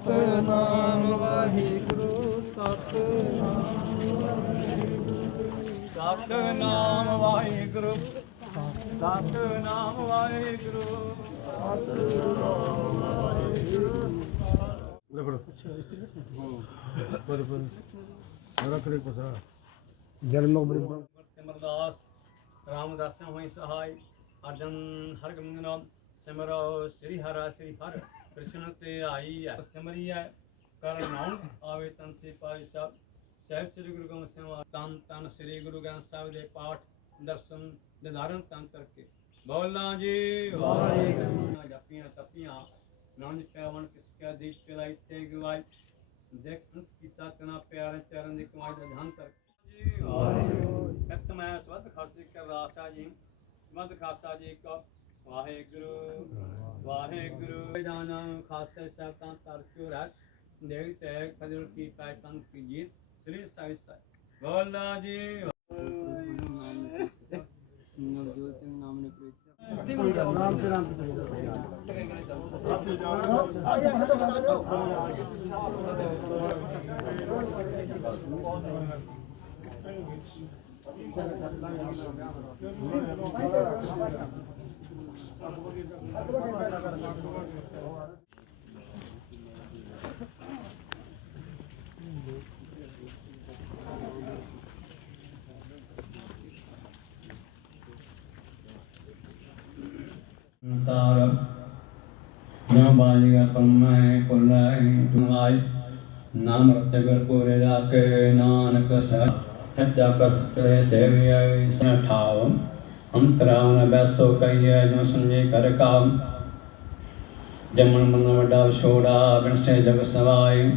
ਸਤਨਾਮ ਵਾਹਿਗੁਰੂ ਸਤਨਾਮ ਵਾਹਿਗੁਰੂ। ਲੈ ਫੜੋ ਬੋਲ ਬੋਲ ਰੱਖ ਦੇ ਪਸਾ ਜਨਮ ਬੜੀ ਸਿਮਰਦਾਸ ਰਾਮਦਾਸਾਂ ਹੋਈ ਸਹਾਈ ਅਰਜਨ ਹਰਗਮੰਗਨ ਸਿਮਰੋ ਸ੍ਰੀ ਹਰਾ ਸ੍ਰੀ ਹਰ ਕ੍ਰਿਸ਼ਨ ਤੇ ਆਈ ਹੈ, ਸਿਮਰੀ ਹੈ ਕਰ ਨਾਮ ਆਵੇ ਤਨ ਸੇ ਪਾਈ ਸਭ। ਸਹਿਬ ਸ੍ਰੀ ਗੁਰੂ ਗੋਬਿੰਦ ਸਿੰਘ ਮਹਾਰਾਜ ਤਨ ਤਨ ਸ੍ਰੀ ਗੁਰੂ ਗ੍ਰੰਥ ਸਾਹਿਬ ਦੇ ਪਾਠ, ਦਰਸ਼ਨ ਦਿਦਾਰਨ ਤਨ ਕਰਕੇ। ਬੋਲਾਂ ਜੀ, ਵਾਹਿਗੁਰੂ। ਜਪੀਆਂ ਤਪੀਆਂ ਨਾਮ ਪਿਆਵਨ ਕਿਸ ਕਿਆ ਦੇਸ਼ ਚਲਾਈ ਤੇ ਗਵਾਈ। ਦੇਖ ਅੰਤ ਕੀਤਾ ਤਨਾ ਪਿਆਰ ਚਰਨ ਦੀ ਕਮਾਈ ਦਾ ਧਨ ਕਰ ਜੀ ਵਾਹਿਗੁਰੂ ਕਤ ਮੈਂ ਸਵਤ ਖਾਸੀ ਕਰ ਰਾਸਾ ਜੀ ਮਦ ਖਾਸਾ ਜੀ ਕਾ ਵਾਹਿਗੁਰੂ ਵਾਹਿਗੁਰੂ। ਜਾਨਾ ਖਾਸੇ ਸਤਾਂ ਤਰ ਚੁਰਤ ਦੇਵ ਤੇ ਖਜਰ ਕੀ ਪਾਇ ਤਨ ਕੀ ਜੀਤ ਸ੍ਰੀ ਸਾਈ ਸਾਈ। ਬੋਲਾ ਜੀ। ਨਵਜੋਤ ਸਿੰਘ ਨਾਮ ਨੇ ਪ੍ਰੀਤ। ਨਾਮ ਤੇ ਨਾਮ ਸੰਸਾਰ ਨਾ ਬਾਲਿਆ ਕੰਮੈ ਕੁਲਾਈ ਤੁਮਾਈ ਨਾਮ ਰਤਿ ਗੁਰ ਪੂਰੇ ਰਾਖੇ ਨਾਨਕ ਸਹਿ ਸੱਚਾ ਕਸ ਕਰੇ ਸੇਵਿਆ ਸਨ ਠਾਵ ਅੰਤਰਾਵਨ ਬੈਸੋ ਕਈਐ ਜੋ ਸੰਜੇ ਕਰ ਕਾਮ। ਜਮਨ ਮਨ ਵੱਡਾ ਛੋੜਾ ਬਿਨ ਸੇ ਜਗ ਸਵਾਈ